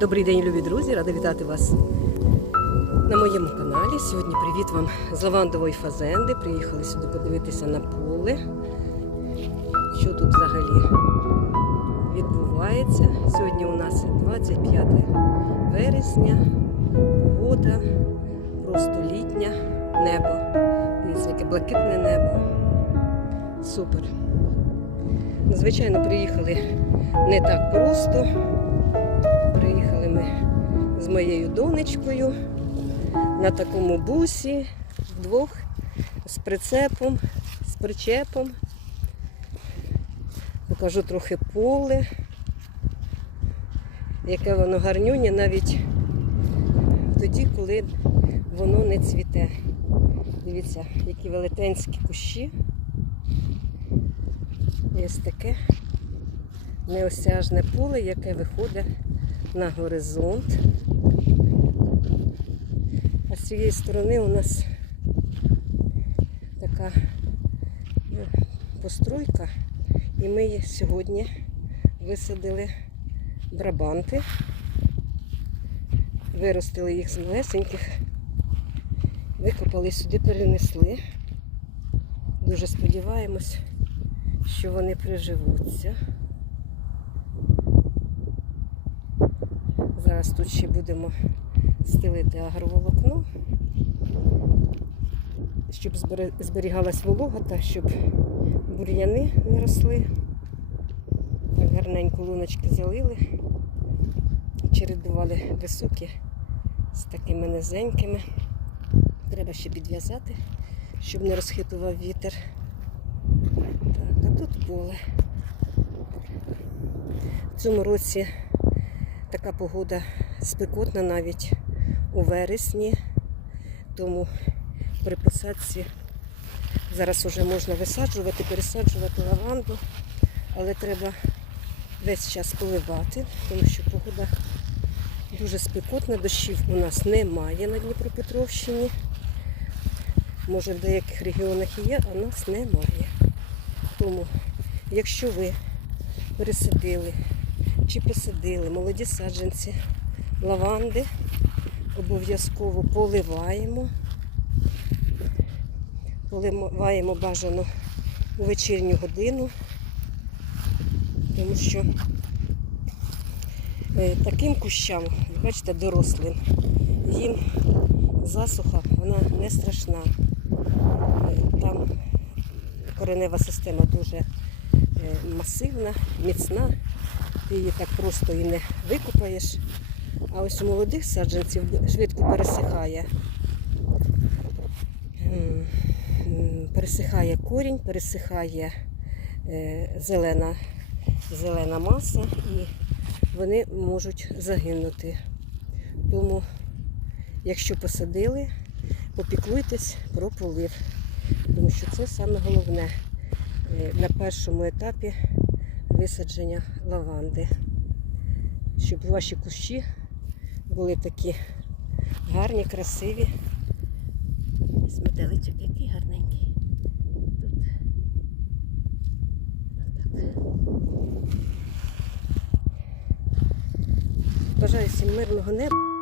Добрий день, любі друзі! Рада вітати вас на моєму каналі. Сьогодні привіт вам з лавандової фазенди. Приїхали сюди подивитися на поле. Що тут взагалі відбувається? Сьогодні у нас 25 вересня, погода, просто літня небо. Дивіться, яке блакитне небо. Супер. Звичайно, приїхали не так просто. З моєю донечкою на такому бусі вдвох з прицепом, з причепом. Покажу трохи поле, яке воно гарнюнє навіть тоді, коли воно не цвіте. Дивіться, які велетенські кущі. Є таке неосяжне поле, яке виходить на горизонт. З цієї сторони у нас така е, постройка, і ми сьогодні висадили брабанти, виростили їх з малесеньких, викопали сюди, перенесли. Дуже сподіваємось, що вони приживуться. Зараз тут ще будемо стелити агроволокно, щоб зберігалась волога та щоб бур'яни не росли. Так гарненько луночки залили, чередували високі з такими низенькими. Треба ще підв'язати, щоб не розхитував вітер. Так, а тут поле. В цьому році така погода спекотна навіть у вересні, тому при посадці зараз вже можна висаджувати, пересаджувати лаванду, але треба весь час поливати, тому що погода дуже спекотна, дощів у нас немає на Дніпропетровщині. Може в деяких регіонах і є, а нас немає. Тому, якщо ви пересадили чи посадили молоді саджанці лаванди, обов'язково поливаємо. Поливаємо бажано у вечірню годину, тому що е, таким кущам, бачите, дорослим, їм засуха, вона не страшна. Е, Там коренева система дуже е, масивна, міцна, ти її так просто і не викопаєш. А ось у молодих саджанців швидко пересихає. Пересихає корінь, пересихає е, зелена, зелена маса і вони можуть загинути. Тому, якщо посадили, попіклуйтесь про полив, тому що це саме головне е, на першому етапі висадження лаванди. Щоб ваші кущі були такі гарні, красиві. Ось Метеличок який гарненький. Тут. Отак. Бажаю всім мирного неба.